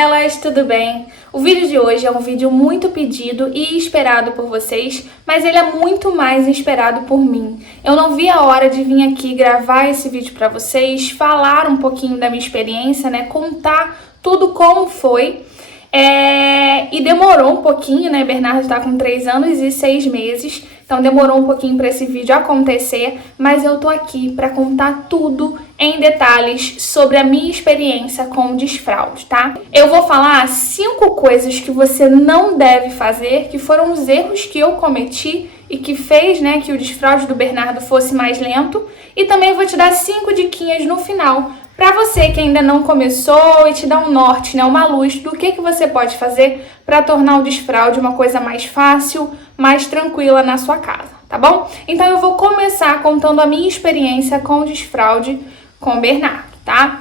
elas, tudo bem? O vídeo de hoje é um vídeo muito pedido e esperado por vocês, mas ele é muito mais esperado por mim. Eu não vi a hora de vir aqui gravar esse vídeo para vocês, falar um pouquinho da minha experiência, né? Contar tudo como foi. E demorou um pouquinho, né? Bernardo tá com 3 anos e 6 meses, então demorou um pouquinho para esse vídeo acontecer, mas eu tô aqui para contar tudo em detalhes sobre a minha experiência com o desfraude, tá? Eu vou falar 5 coisas que você não deve fazer, que foram os erros que eu cometi e que fez, né, que o desfraude do Bernardo fosse mais lento, e também vou te dar 5 diquinhas no final, para você que ainda não começou e te dar um norte, né, uma luz do que você pode fazer para tornar o desfraude uma coisa mais fácil, mais tranquila na sua casa, tá bom? Então eu vou começar contando a minha experiência com o desfraude com o Bernardo, tá?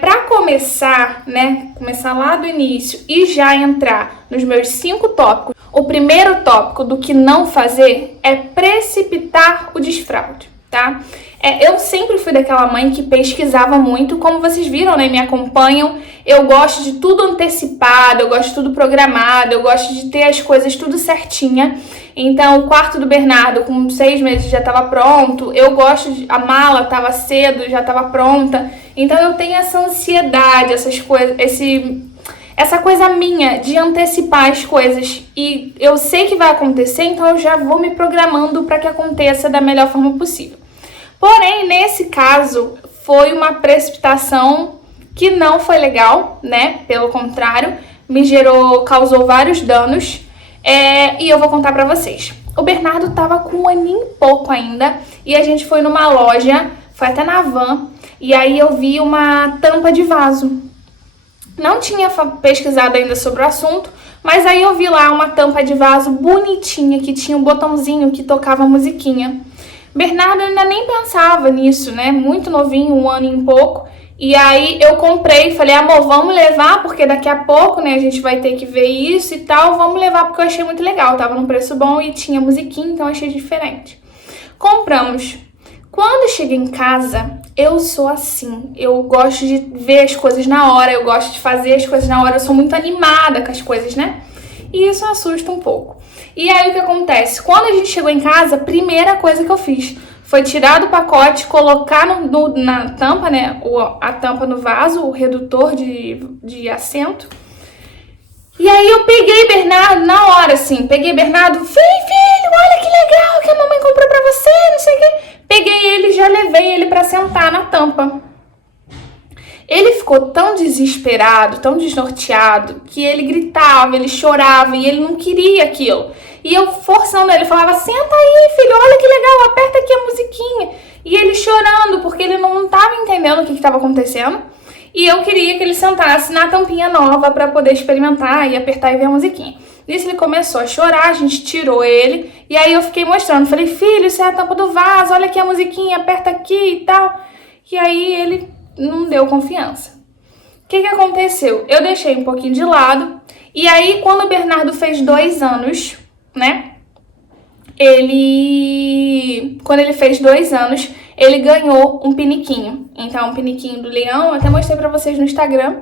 Para começar, né, começar lá do início e já entrar nos meus 5 tópicos, o primeiro tópico do que não fazer é precipitar o desfraude, tá? Eu sempre fui daquela mãe que pesquisava muito, como vocês viram, né, me acompanham, eu gosto de tudo antecipado, eu gosto de tudo programado, eu gosto de ter as coisas tudo certinha. Então, o quarto do Bernardo, com 6 meses, já estava pronto, a mala estava cedo, já estava pronta. Então, eu tenho essa ansiedade, essas coisas, essa coisa minha de antecipar as coisas. E eu sei que vai acontecer, então eu já vou me programando para que aconteça da melhor forma possível. Porém, nesse caso, foi uma precipitação que não foi legal, né? Pelo contrário, causou vários danos. E eu vou contar pra vocês. O Bernardo tava com 1 aninho e pouco ainda, e a gente foi numa loja, foi até na van, e aí eu vi uma tampa de vaso. Não tinha pesquisado ainda sobre o assunto, mas aí eu vi lá uma tampa de vaso bonitinha, que tinha um botãozinho que tocava musiquinha. Bernardo ainda nem pensava nisso, né? Muito novinho, 1 ano e pouco. E aí eu comprei e falei, amor, vamos levar, porque daqui a pouco, né, a gente vai ter que ver isso e tal. Vamos levar, porque eu achei muito legal. Tava num preço bom e tinha musiquinha, então eu achei diferente. Compramos. Quando eu cheguei em casa, eu sou assim. Eu gosto de ver as coisas na hora, eu gosto de fazer as coisas na hora. Eu sou muito animada com as coisas, né? E isso assusta um pouco. E aí o que acontece? Quando a gente chegou em casa, a primeira coisa que eu fiz foi tirar do pacote, colocar na tampa, né, a tampa no vaso, o redutor de assento. E aí eu peguei Bernardo na hora, assim, filho, olha que legal que a mamãe comprou pra você, não sei o quê. Peguei ele e já levei ele pra sentar na tampa. Ele ficou tão desesperado, tão desnorteado, que ele gritava, ele chorava e ele não queria aquilo. E eu forçando ele, falava, senta aí, filho, olha que legal, aperta aqui a musiquinha. E ele chorando, porque ele não estava entendendo o que estava acontecendo. E eu queria que ele sentasse na tampinha nova para poder experimentar e apertar e ver a musiquinha. Nisso ele começou a chorar, a gente tirou ele. E aí eu fiquei mostrando, falei, filho, isso é a tampa do vaso, olha aqui a musiquinha, aperta aqui e tal. E aí ele não deu confiança. O que aconteceu? Eu deixei um pouquinho de lado. E aí quando o Bernardo fez 2 anos... né? Quando ele fez 2 anos, ele ganhou um piniquinho. Então, um piniquinho do leão, eu até mostrei pra vocês no Instagram.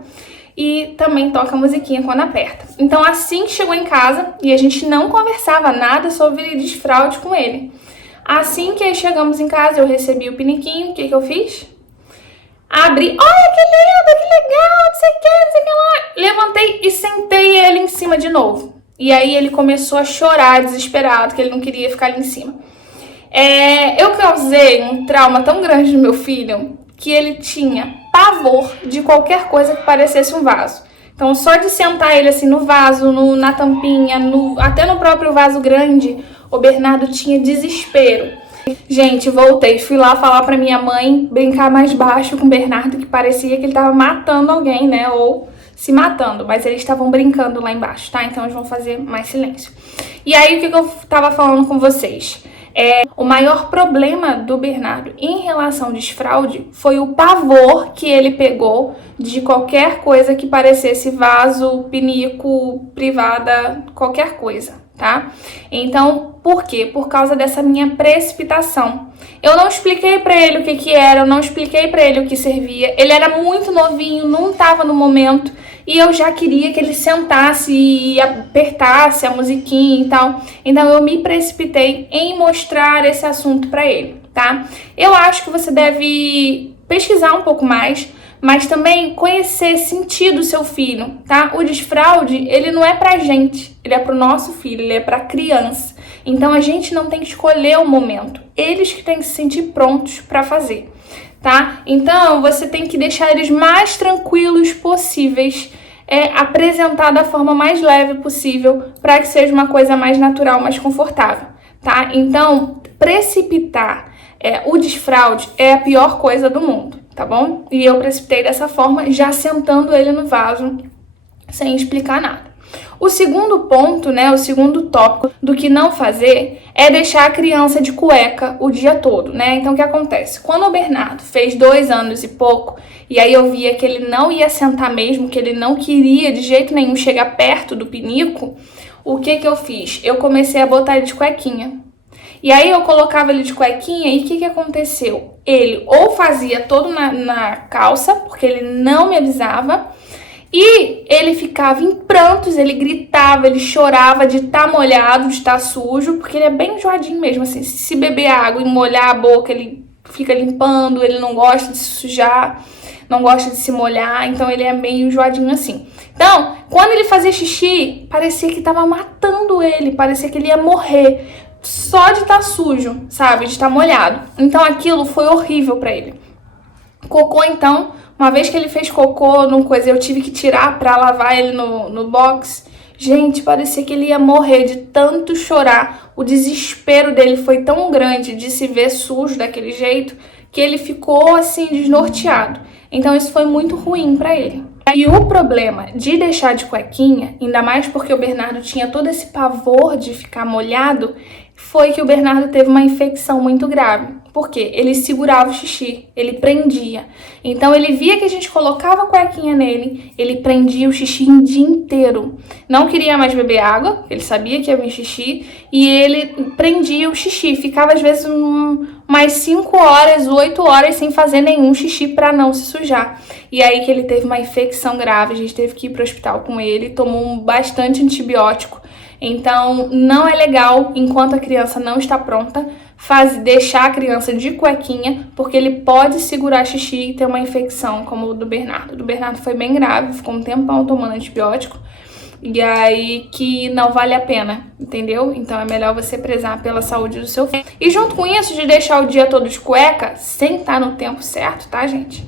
E também toca musiquinha quando aperta. Então, assim que chegou em casa, e a gente não conversava nada sobre desfraude com ele. Assim que chegamos em casa, eu recebi o piniquinho, o que eu fiz? Abri, olha que lindo, que legal, não sei o que lá. Levantei e sentei ele em cima de novo. E aí ele começou a chorar desesperado, que ele não queria ficar ali em cima. Eu causei um trauma tão grande no meu filho, que ele tinha pavor de qualquer coisa que parecesse um vaso. Então só de sentar ele assim no vaso, na tampinha, até no próprio vaso grande, o Bernardo tinha desespero. Gente, voltei, fui lá falar pra minha mãe, brincar mais baixo com o Bernardo, que parecia que ele tava matando alguém, né, ou se matando, mas eles estavam brincando lá embaixo, tá? Então eles vão fazer mais silêncio. E aí, o que eu tava falando com vocês? O maior problema do Bernardo em relação ao desfraude foi o pavor que ele pegou de qualquer coisa que parecesse vaso, pinico, privada, qualquer coisa, tá? Então, por quê? Por causa dessa minha precipitação. Eu não expliquei pra ele o que que era, eu não expliquei pra ele o que servia. Ele era muito novinho, não tava no momento, e eu já queria que ele sentasse e apertasse a musiquinha e tal. Então eu me precipitei em mostrar esse assunto pra ele, tá? Eu acho que você deve pesquisar um pouco mais, mas também conhecer, sentir do seu filho, tá? O desfraude, ele não é pra gente, ele é pro nosso filho, ele é pra criança. Então a gente não tem que escolher o momento, eles que têm que se sentir prontos pra fazer, tá? Então você tem que deixar eles mais tranquilos possíveis, apresentar da forma mais leve possível para que seja uma coisa mais natural, mais confortável, tá? Então, precipitar o desfraude é a pior coisa do mundo, tá bom? E eu precipitei dessa forma, já sentando ele no vaso, sem explicar nada. O segundo ponto, né, o segundo tópico do que não fazer é deixar a criança de cueca o dia todo, né? Então, o que acontece? Quando o Bernardo fez 2 anos e pouco, e aí eu via que ele não ia sentar mesmo, que ele não queria de jeito nenhum chegar perto do pinico, o que que eu fiz? Eu comecei a botar ele de cuequinha. E aí eu colocava ele de cuequinha e o que que aconteceu? Ele ou fazia todo na calça, porque ele não me avisava, e ele ficava em prantos, ele gritava, ele chorava de estar molhado, de estar sujo, porque ele é bem enjoadinho mesmo, assim, se beber água e molhar a boca, ele fica limpando, ele não gosta de se sujar, não gosta de se molhar, então ele é meio enjoadinho assim. Então, quando ele fazia xixi, parecia que tava matando ele, parecia que ele ia morrer, só de estar sujo, sabe, de estar molhado. Então aquilo foi horrível pra ele. Cocô, então, uma vez que ele fez cocô numa coisa, eu tive que tirar pra lavar ele no box. Gente, parecia que ele ia morrer de tanto chorar. O desespero dele foi tão grande de se ver sujo daquele jeito que ele ficou assim desnorteado. Então isso foi muito ruim pra ele. E o problema de deixar de cuequinha, ainda mais porque o Bernardo tinha todo esse pavor de ficar molhado, foi que o Bernardo teve uma infecção muito grave. Por quê? Ele segurava o xixi, ele prendia. Então ele via que a gente colocava a cuequinha nele, ele prendia o xixi o dia inteiro. Não queria mais beber água, ele sabia que ia vir xixi, e ele prendia o xixi. Ficava às vezes mais 5 horas, 8 horas sem fazer nenhum xixi para não se sujar. E aí que ele teve uma infecção grave, a gente teve que ir pro hospital com ele, tomou bastante antibiótico. Então, não é legal, enquanto a criança não está pronta, deixar a criança de cuequinha, porque ele pode segurar xixi e ter uma infecção, como o do Bernardo. O do Bernardo foi bem grave, ficou um tempão tomando antibiótico, e aí que não vale a pena, entendeu? Então é melhor você prezar pela saúde do seu filho. E junto com isso, de deixar o dia todo de cueca, sem estar no tempo certo, tá, gente?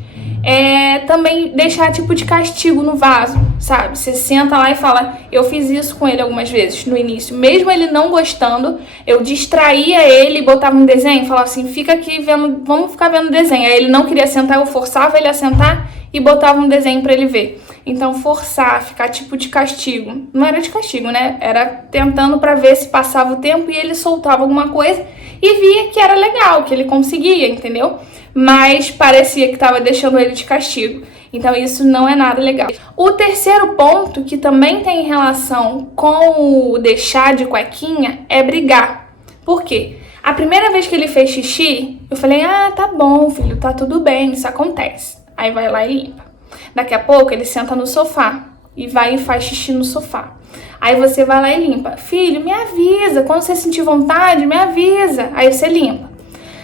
Também deixar tipo de castigo no vaso, sabe? Você senta lá e fala, eu fiz isso com ele algumas vezes no início, mesmo ele não gostando, eu distraía ele, botava um desenho, falava assim, fica aqui vendo, vamos ficar vendo desenho. Aí ele não queria sentar, eu forçava ele a sentar e botava um desenho pra ele ver. Então forçar, ficar tipo de castigo, não era de castigo, né? Era tentando pra ver se passava o tempo e ele soltava alguma coisa e via que era legal, que ele conseguia, entendeu? Mas parecia que estava deixando ele de castigo. Então isso não é nada legal. O terceiro ponto, que também tem relação com o deixar de cuequinha, é brigar. Por quê? A primeira vez que ele fez xixi, eu falei, tá bom, filho, tá tudo bem, isso acontece. Aí vai lá e limpa. Daqui a pouco ele senta no sofá e vai e faz xixi no sofá. Aí você vai lá e limpa. Filho, me avisa, quando você sentir vontade, me avisa. Aí você limpa.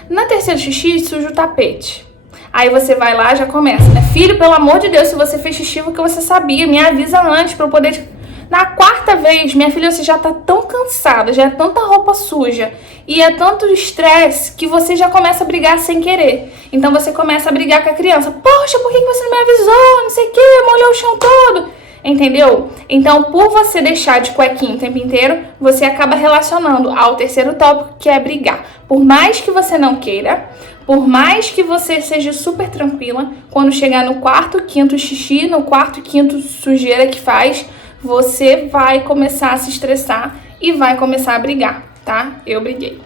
Na terceira xixi, suja o tapete. Aí você vai lá e já começa, né? Filho, pelo amor de Deus, se você fez xixi, o que você sabia, me avisa antes pra eu poder... Na quarta vez, minha filha, você já tá tão cansada, já é tanta roupa suja e é tanto estresse que você já começa a brigar sem querer. Então você começa a brigar com a criança. Poxa, por que você não me avisou? Não sei o que, molhou o chão todo. Entendeu? Então, por você deixar de cuequinha o tempo inteiro, você acaba relacionando ao terceiro tópico, que é brigar. Por mais que você não queira, por mais que você seja super tranquila, quando chegar no quarto, quinto xixi, no quarto, quinto sujeira que faz, você vai começar a se estressar e vai começar a brigar, tá? Eu briguei.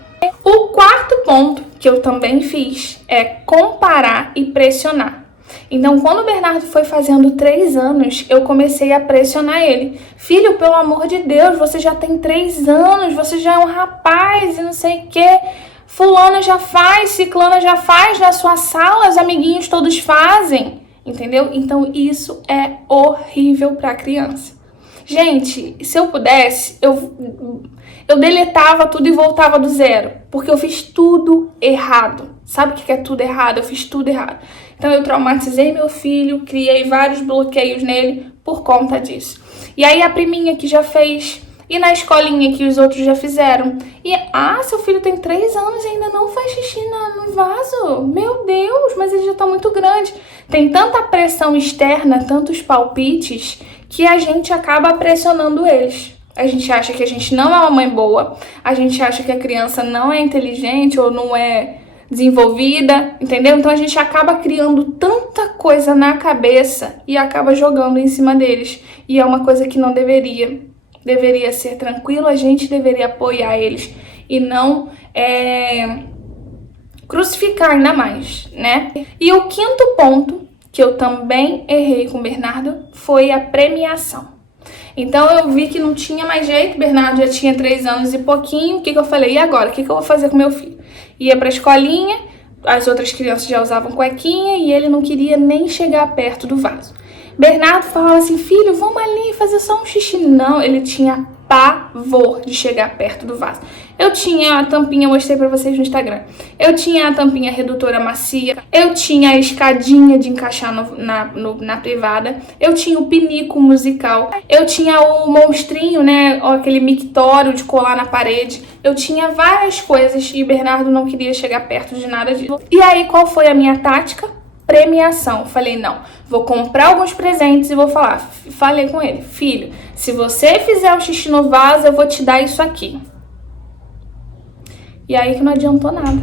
O quarto ponto que eu também fiz é comparar e pressionar. Então, quando o Bernardo foi fazendo 3 anos, eu comecei a pressionar ele. Filho, pelo amor de Deus, você já tem 3 anos, você já é um rapaz e não sei o quê. Fulana já faz, ciclana já faz na sua sala, os amiguinhos todos fazem. Entendeu? Então, isso é horrível para a criança. Gente, se eu pudesse, eu deletava tudo e voltava do zero. Porque eu fiz tudo errado. Sabe o que é tudo errado? Eu fiz tudo errado. Então eu traumatizei meu filho, criei vários bloqueios nele por conta disso. E aí a priminha que já fez, e na escolinha que os outros já fizeram. E, seu filho tem 3 anos e ainda não faz xixi no vaso? Meu Deus, mas ele já tá muito grande. Tem tanta pressão externa, tantos palpites, que a gente acaba pressionando eles. A gente acha que a gente não é uma mãe boa, a gente acha que a criança não é inteligente ou não é desenvolvida, entendeu? Então a gente acaba criando tanta coisa na cabeça e acaba jogando em cima deles. E é uma coisa que não deveria. Deveria ser tranquilo, a gente deveria apoiar eles e não crucificar ainda mais, né? E o quinto ponto, que eu também errei com o Bernardo, foi a premiação. Então eu vi que não tinha mais jeito, o Bernardo já tinha 3 anos e pouquinho, o que eu falei? E agora? O que eu vou fazer com meu filho? Ia pra escolinha, as outras crianças já usavam cuequinha e ele não queria nem chegar perto do vaso. Bernardo falava assim, filho, vamos ali fazer só um xixi. Não, ele tinha pavor de chegar perto do vaso. Eu tinha a tampinha, eu mostrei pra vocês no Instagram. Eu tinha a tampinha redutora macia. Eu tinha a escadinha de encaixar na privada. Eu tinha o pinico musical. Eu tinha o monstrinho, né? Aquele mictório de colar na parede. Eu tinha várias coisas e o Bernardo não queria chegar perto de nada disso. E aí, qual foi a minha tática? Premiação. Falei, não, vou comprar alguns presentes e vou falar. Falei com ele, filho, se você fizer um xixi no vaso, eu vou te dar isso aqui. E aí que não adiantou nada.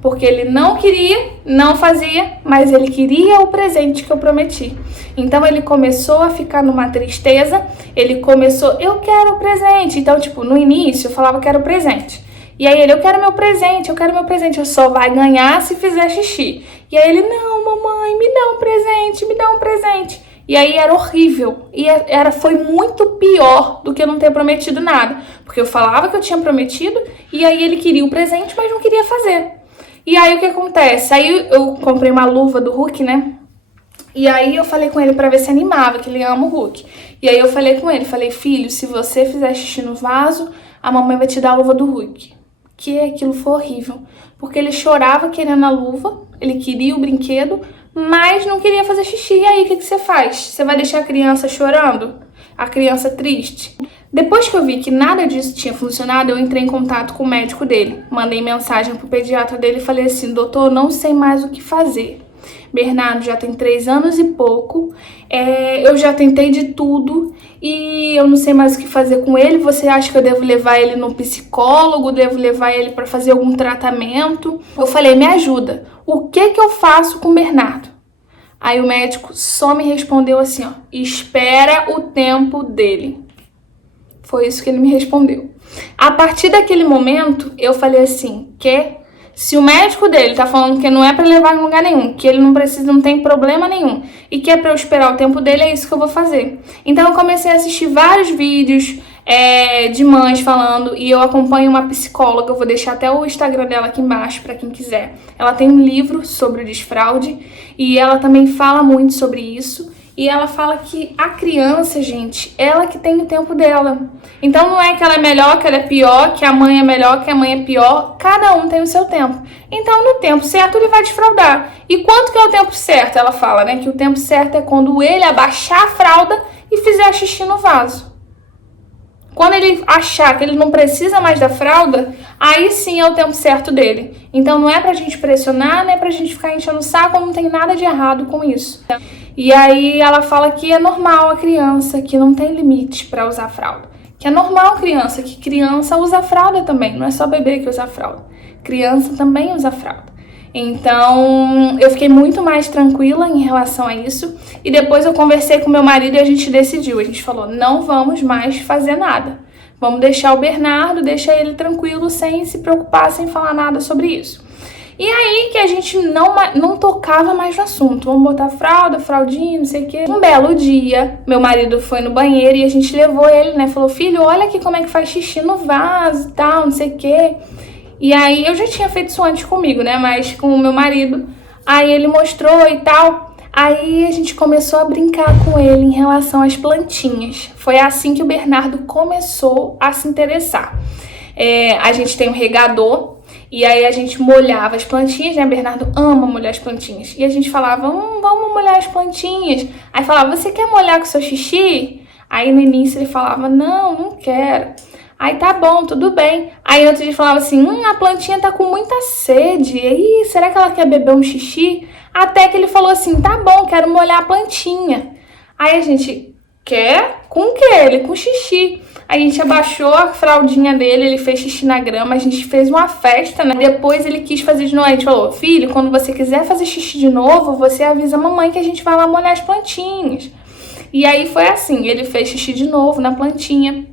Porque ele não queria, não fazia, mas ele queria o presente que eu prometi. Então ele começou a ficar numa tristeza, ele começou, eu quero o presente. Então, tipo, no início eu falava que era o presente. E aí ele, eu quero meu presente, eu só vai ganhar se fizer xixi. E aí ele, não, mamãe, me dá um presente, me dá um presente. E aí era horrível, e foi muito pior do que eu não ter prometido nada. Porque eu falava que eu tinha prometido, e aí ele queria o presente, mas não queria fazer. E aí o que acontece? Aí eu comprei uma luva do Hulk, né? E aí eu falei com ele pra ver se animava, que ele ama o Hulk. E aí eu falei com ele, falei, filho, se você fizer xixi no vaso, a mamãe vai te dar a luva do Hulk. Que aquilo foi horrível, porque ele chorava querendo a luva, ele queria o brinquedo, mas não queria fazer xixi. E aí, o que você faz? Você vai deixar a criança chorando? A criança triste? Depois que eu vi que nada disso tinha funcionado, eu entrei em contato com o médico dele. Mandei mensagem pro pediatra dele e falei assim, doutor, não sei mais o que fazer. Bernardo já tem 3 anos e pouco, eu já tentei de tudo e eu não sei mais o que fazer com ele. Você acha que eu devo levar ele no psicólogo, devo levar ele para fazer algum tratamento? Eu falei, me ajuda, o que eu faço com o Bernardo? Aí o médico só me respondeu assim, ó, espera o tempo dele. Foi isso que ele me respondeu. A partir daquele momento, eu falei assim, se o médico dele tá falando que não é pra levar em lugar nenhum, que ele não precisa, não tem problema nenhum, e que é pra eu esperar o tempo dele, é isso que eu vou fazer. Então eu comecei a assistir vários vídeos de mães falando, e eu acompanho uma psicóloga, eu vou deixar até o Instagram dela aqui embaixo pra quem quiser. Ela tem um livro sobre o desfraude, e ela também fala muito sobre isso. E ela fala que a criança, gente, ela que tem o tempo dela. Então não é que ela é melhor, que ela é pior, que a mãe é melhor, que a mãe é pior. Cada um tem o seu tempo. Então no tempo certo ele vai desfraldar. E quanto que é o tempo certo? Ela fala, né, que o tempo certo é quando ele abaixar a fralda e fizer xixi no vaso. Quando ele achar que ele não precisa mais da fralda, aí sim é o tempo certo dele. Então não é pra gente pressionar, não é pra gente ficar enchendo o saco, não tem nada de errado com isso. E aí ela fala que é normal a criança, que não tem limite pra usar fralda. Que é normal criança, que criança usa fralda também, não é só bebê que usa fralda. Criança também usa fralda. Então, eu fiquei muito mais tranquila em relação a isso. E depois eu conversei com meu marido e a gente decidiu. A gente falou, não vamos mais fazer nada. Vamos deixar o Bernardo, deixar ele tranquilo, sem se preocupar, sem falar nada sobre isso. E aí que a gente não tocava mais no assunto. Vamos botar fralda, fraldinha, não sei o quê. Um belo dia, meu marido foi no banheiro e a gente levou ele, né? Falou, filho, olha aqui como é que faz xixi no vaso e tal, não sei o quê. E aí, eu já tinha feito isso antes comigo, né? Mas com o meu marido. Aí ele mostrou e tal. Aí a gente começou a brincar com ele em relação às plantinhas. Foi assim que o Bernardo começou a se interessar. A gente tem um regador. E aí a gente molhava as plantinhas, né? Bernardo ama molhar as plantinhas. E a gente falava, vamos molhar as plantinhas. Aí falava, você quer molhar com seu xixi? Aí no início ele falava, não quero. Aí tá bom, tudo bem. Aí outro dia falava assim, a plantinha tá com muita sede. Aí, será que ela quer beber um xixi? Até que ele falou assim, tá bom, quero molhar a plantinha. Aí a gente, quer? Com o quê? Ele com xixi. Aí a gente abaixou a fraldinha dele, ele fez xixi na grama, a gente fez uma festa, né? Depois ele quis fazer de novo, a gente falou, filho, quando você quiser fazer xixi de novo, você avisa a mamãe que a gente vai lá molhar as plantinhas. E aí foi assim, ele fez xixi de novo na plantinha.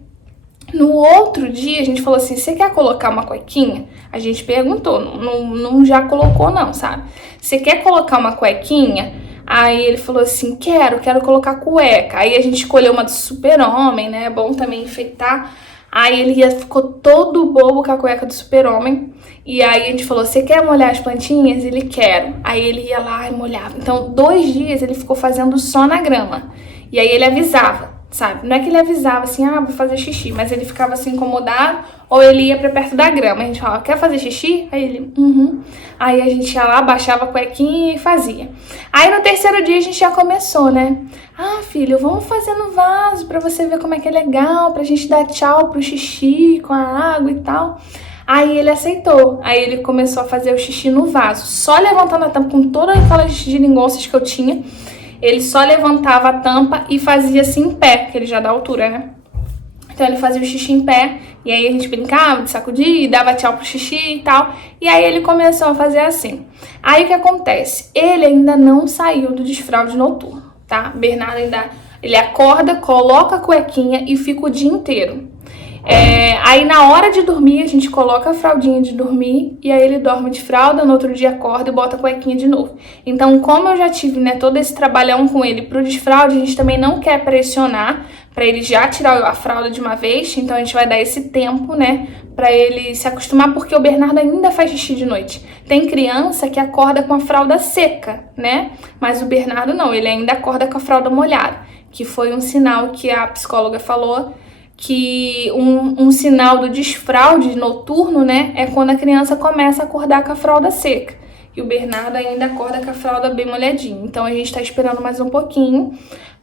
No outro dia, a gente falou assim, você quer colocar uma cuequinha? A gente perguntou, não já colocou não, sabe? Você quer colocar uma cuequinha? Aí ele falou assim, quero colocar cueca. Aí a gente escolheu uma do Super-Homem, né? É bom também enfeitar. Aí ele ficou todo bobo com a cueca do Super-Homem. E aí a gente falou, você quer molhar as plantinhas? Ele quer. Aí ele ia lá e molhava. Então, 2 dias ele ficou fazendo só na grama. E aí ele avisava. Sabe? Não é que ele avisava assim, vou fazer xixi, mas ele ficava assim incomodado, ou ele ia pra perto da grama. A gente falava, quer fazer xixi? Aí ele, Aí a gente ia lá, baixava a cuequinha e fazia. Aí no 3º dia a gente já começou, né? Filho, vamos fazer no vaso pra você ver como é que é legal, pra gente dar tchau pro xixi com a água e tal. Aí ele aceitou. Aí ele começou a fazer o xixi no vaso, só levantando a tampa com todas aquelas geringonças que eu tinha. Ele só levantava a tampa e fazia assim em pé, porque ele já dá altura, né? Então ele fazia o xixi em pé, e aí a gente brincava de sacudir, dava tchau pro xixi e tal. E aí ele começou a fazer assim. Aí o que acontece? Ele ainda não saiu do desfraude noturno, tá? Bernardo ele acorda, coloca a cuequinha e fica o dia inteiro. Aí na hora de dormir, a gente coloca a fraldinha de dormir e aí ele dorme de fralda, no outro dia acorda e bota a cuequinha de novo. Então, como eu já tive, né, todo esse trabalhão com ele pro desfraude, a gente também não quer pressionar pra ele já tirar a fralda de uma vez, então a gente vai dar esse tempo, né, pra ele se acostumar, porque o Bernardo ainda faz xixi de noite. Tem criança que acorda com a fralda seca, né, mas o Bernardo não, ele ainda acorda com a fralda molhada, que foi um sinal que a psicóloga falou, que um sinal do desfraude noturno, né, é quando a criança começa a acordar com a fralda seca. E o Bernardo ainda acorda com a fralda bem molhadinha. Então a gente tá esperando mais um pouquinho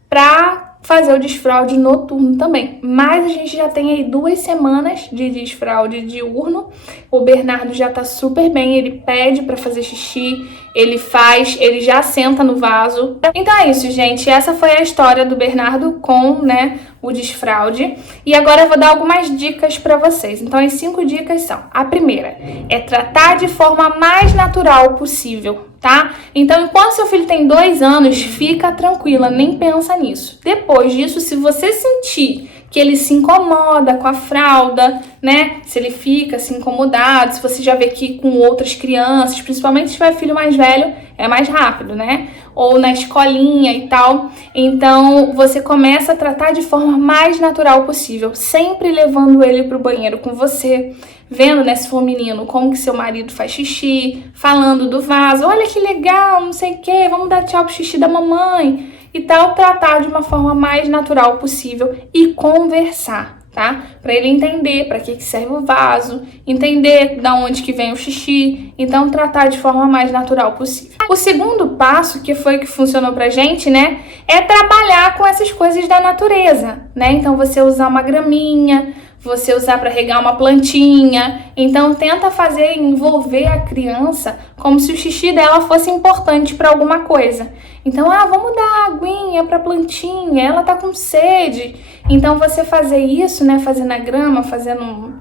pra fazer o desfraude noturno também. Mas a gente já tem aí 2 semanas de desfraude diurno. O Bernardo já tá super bem, ele pede pra fazer xixi, ele faz, ele já senta no vaso. Então é isso, gente. Essa foi a história do Bernardo com, né, o desfraude. E agora eu vou dar algumas dicas pra vocês. Então as 5 dicas são: a primeira é tratar de forma mais natural possível, tá? Então, enquanto seu filho tem 2 anos, fica tranquila, nem pensa nisso. Depois disso, se você sentir que ele se incomoda com a fralda, né? Se ele fica assim incomodado, se você já vê que com outras crianças, principalmente se tiver filho mais velho, é mais rápido, né? Ou na escolinha e tal. Então, você começa a tratar de forma mais natural possível, sempre levando ele pro banheiro com você, vendo, né, se for um menino, como que seu marido faz xixi, falando do vaso, olha que legal, não sei o que, vamos dar tchau pro xixi da mamãe e tal, tratar de uma forma mais natural possível e conversar, tá? Para ele entender para que serve o vaso, entender da onde que vem o xixi, então tratar de forma mais natural possível. O segundo passo, que foi o que funcionou pra gente, né, é trabalhar com essas coisas da natureza, né? Então você usar uma graminha, você usar para regar uma plantinha. Então tenta envolver a criança como se o xixi dela fosse importante para alguma coisa. Então, vamos dar aguinha para a plantinha, ela tá com sede. Então você fazer isso, né, fazer na grama, fazendo,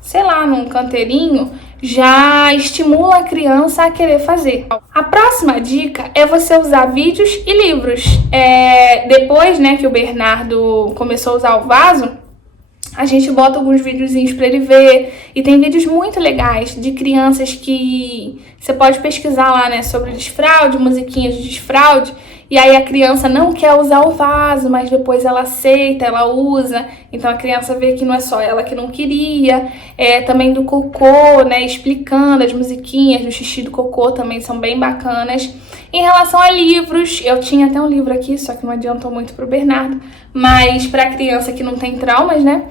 sei lá, num canteirinho, já estimula a criança a querer fazer. A próxima dica é você usar vídeos e livros. Depois, né, que o Bernardo começou a usar o vaso, a gente bota alguns videozinhos para ele ver, e tem vídeos muito legais de crianças que você pode pesquisar lá, né, sobre desfraude, musiquinhas de desfraude, e aí a criança não quer usar o vaso, mas depois ela aceita, ela usa, então a criança vê que não é só ela que não queria. Também do cocô, né, explicando as musiquinhas do xixi do cocô também são bem bacanas. Em relação a livros, eu tinha até um livro aqui, só que não adiantou muito pro Bernardo, mas pra criança que não tem traumas, né,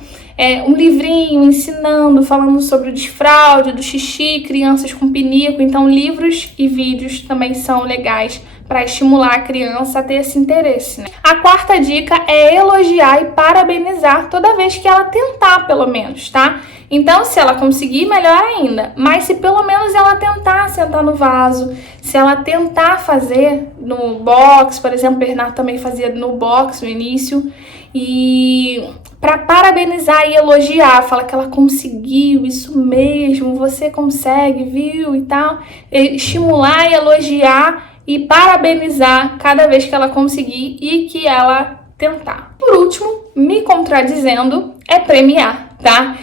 um livrinho ensinando, falando sobre o desfraude, do xixi, crianças com pinico. Então livros e vídeos também são legais para estimular a criança a ter esse interesse, né? A quarta dica é elogiar e parabenizar toda vez que ela tentar, pelo menos, tá? Então, se ela conseguir, melhor ainda. Mas se pelo menos ela tentar sentar no vaso, se ela tentar fazer no box, por exemplo, o Bernardo também fazia no box no início, e para parabenizar e elogiar, fala que ela conseguiu, isso mesmo, você consegue, viu, e tal. Estimular e elogiar e parabenizar cada vez que ela conseguir e que ela tentar. Por último, me contradizendo, é premiar, tá?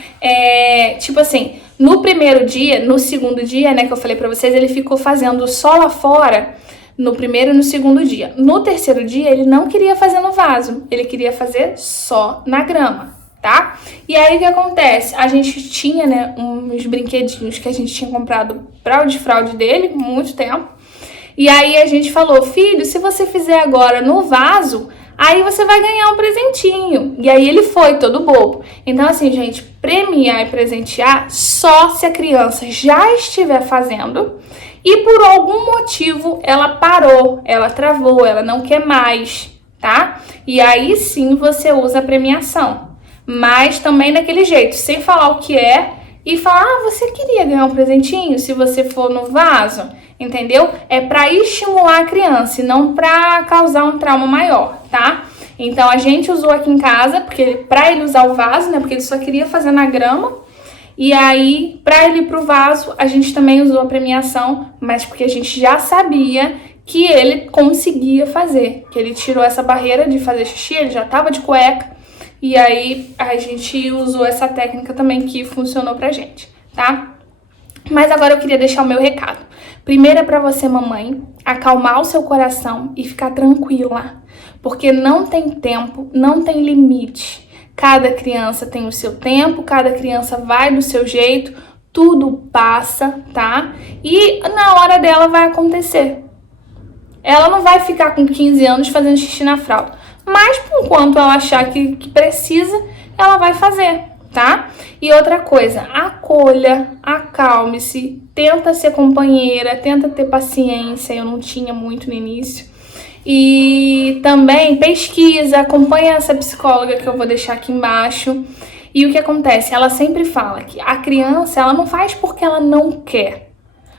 Tipo assim, no primeiro dia, no segundo dia, né, que eu falei pra vocês, ele ficou fazendo só lá fora, no primeiro e no segundo dia. No terceiro dia, ele não queria fazer no vaso, ele queria fazer só na grama, tá? E aí o que acontece? A gente tinha, né, uns brinquedinhos que a gente tinha comprado para o desfraude dele, muito tempo. E aí a gente falou, filho, se você fizer agora no vaso, aí você vai ganhar um presentinho. E aí ele foi todo bobo. Então assim, gente, premiar e presentear só se a criança já estiver fazendo e por algum motivo ela parou, ela travou, ela não quer mais, tá? E aí sim você usa a premiação. Mas também daquele jeito, sem falar o que é e falar, você queria ganhar um presentinho se você for no vaso? Entendeu? É para estimular a criança e não para causar um trauma maior, tá? Então a gente usou aqui em casa, porque para ele usar o vaso, né? Porque ele só queria fazer na grama. E aí, para ele ir pro vaso, a gente também usou a premiação, mas porque a gente já sabia que ele conseguia fazer, que ele tirou essa barreira de fazer xixi, ele já tava de cueca. E aí a gente usou essa técnica também que funcionou pra gente, tá? Mas agora eu queria deixar o meu recado. Primeiro é para você, mamãe, acalmar o seu coração e ficar tranquila, porque não tem tempo, não tem limite. Cada criança tem o seu tempo, cada criança vai do seu jeito, tudo passa, tá? E na hora dela vai acontecer. Ela não vai ficar com 15 anos fazendo xixi na fralda, mas por enquanto ela achar que precisa, ela vai fazer, tá? E outra coisa, acolha, acalme-se, tenta ser companheira, tenta ter paciência, eu não tinha muito no início. E também pesquisa, acompanha essa psicóloga que eu vou deixar aqui embaixo. E o que acontece? Ela sempre fala que a criança, ela não faz porque ela não quer.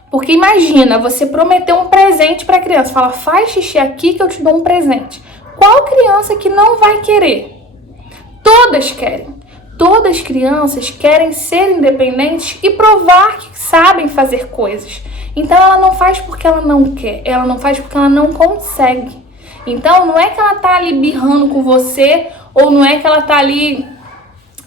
Porque imagina, você prometer um presente para a criança, fala, faz xixi aqui que eu te dou um presente. Qual criança que não vai querer? Todas querem. Todas as crianças querem ser independentes e provar que sabem fazer coisas. Então ela não faz porque ela não quer, ela não faz porque ela não consegue. Então não é que ela tá ali birrando com você, ou não é que ela tá ali,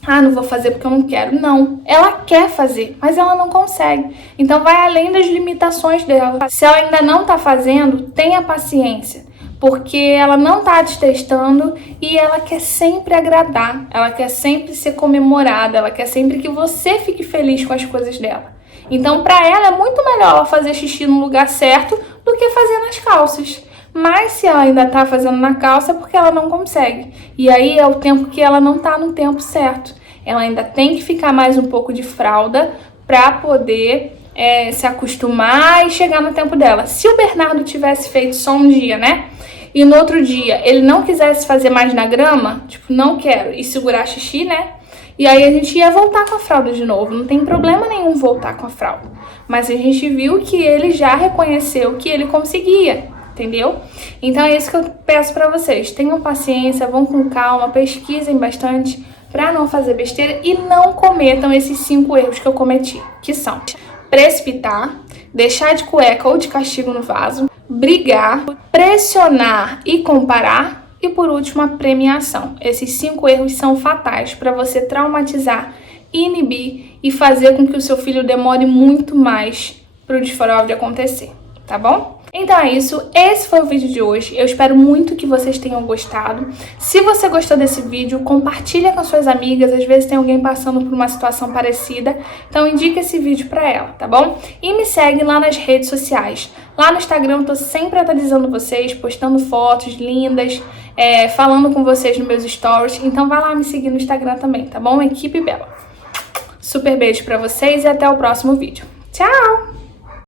não vou fazer porque eu não quero. Não, ela quer fazer, mas ela não consegue. Então vai além das limitações dela. Se ela ainda não tá fazendo, tenha paciência. Porque ela não tá te testando e ela quer sempre agradar, ela quer sempre ser comemorada, ela quer sempre que você fique feliz com as coisas dela. Então, pra ela é muito melhor ela fazer xixi no lugar certo do que fazer nas calças. Mas se ela ainda tá fazendo na calça é porque ela não consegue. E aí é o tempo que ela não tá no tempo certo. Ela ainda tem que ficar mais um pouco de fralda pra poder se acostumar e chegar no tempo dela. Se o Bernardo tivesse feito só um dia, né? E no outro dia ele não quisesse fazer mais na grama, tipo, não quero, e segurar xixi, né? E aí a gente ia voltar com a fralda de novo, não tem problema nenhum voltar com a fralda. Mas a gente viu que ele já reconheceu que ele conseguia, entendeu? Então é isso que eu peço pra vocês, tenham paciência, vão com calma, pesquisem bastante pra não fazer besteira e não cometam esses 5 erros que eu cometi, que são precipitar, deixar de cueca ou de castigo no vaso, brigar, pressionar e comparar E por último, a premiação. Esses 5 erros são fatais para você traumatizar, inibir e fazer com que o seu filho demore muito mais para o desfraude acontecer, tá bom? Então é isso, esse foi o vídeo de hoje, eu espero muito que vocês tenham gostado. Se você gostou desse vídeo, compartilha com suas amigas, às vezes tem alguém passando por uma situação parecida, então indica esse vídeo pra ela, tá bom? E me segue lá nas redes sociais, lá no Instagram eu tô sempre atualizando vocês, postando fotos lindas, falando com vocês nos meus stories, então vai lá me seguir no Instagram também, tá bom? Equipe Bela. Super beijo pra vocês e até o próximo vídeo. Tchau!